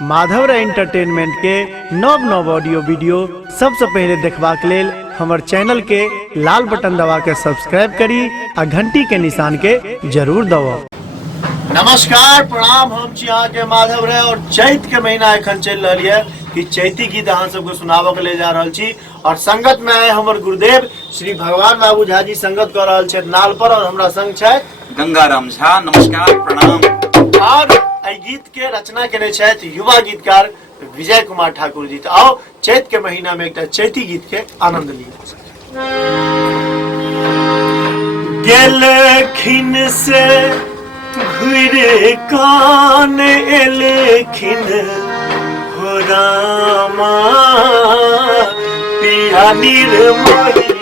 Madhav entertainment के नव नव ऑडियो वीडियो सबसे पहले देखबाक लेल हमार चैनल के लाल बटन दबा के सब्सक्राइब करी आ घंटी के निशान के जरूर दबाओ। नमस्कार प्रणाम, हम छी अहाँ के माधव रे और चैत के महीना एखन चल रही है कि चैती गीत अहाँ सबको सुनाबे के ले जा रहल छी और संगत में आए हमर गुरुदेव श्री भगवान बाबू झा जी संगत कर रहल छथि नाल पर और हमरा संग छै गंगाराम झा। नमस्कार प्रणाम। और एहि गीत के रचना केने छथि युवा गीतकार विजय कुमार ठाकुर जी। तो आओ चैत के महीना में एक चैती गीत के आनंद लिया। गेलखिन से घुरे कान एलखिन हो रामा पिया निर्मोही